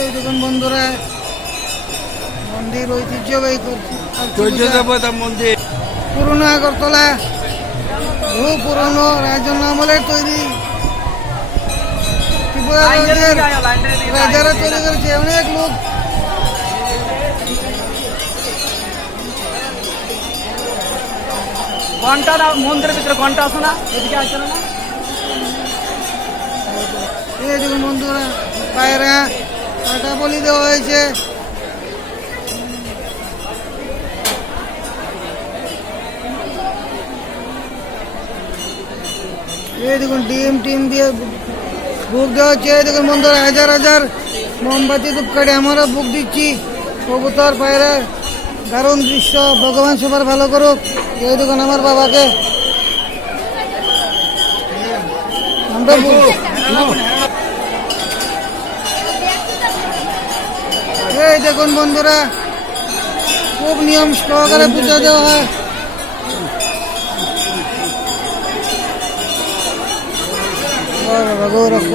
এই দেখুন বন্ধুরা, মন্দির ঐতিহ্যবাহী মন্দির পুরনো আগরতলা, বহু পুরনো রাজন্য আমলের তৈরি, ত্রিপুরা রাজারা তৈরি করেছে। অনেক লোক ঘন্টা মন্দিরের ভিতরে ঘন্টা আছে না, এদিকে আসছে না। এই দেখুন বন্ধুরা, পায়রা কাটা বলি দেওয়া হয়েছে। এই দেখুন টিম দিয়ে বুক দেওয়া হচ্ছে। এই দেখুন বন্ধুরা, হাজার হাজার মোমবাতি ধূপকাঠি আমরা বুক দিচ্ছি। কবুতর পায়রা, দারুণ দৃশ্য। ভগবান সবার ভালো করুক। এই দেখুন আমার বাবাকে আমরা এই দেখুন বন্ধুরা, খুব নিয়ম সহকারে পূজা দেওয়া হয়। গৌরক্ষ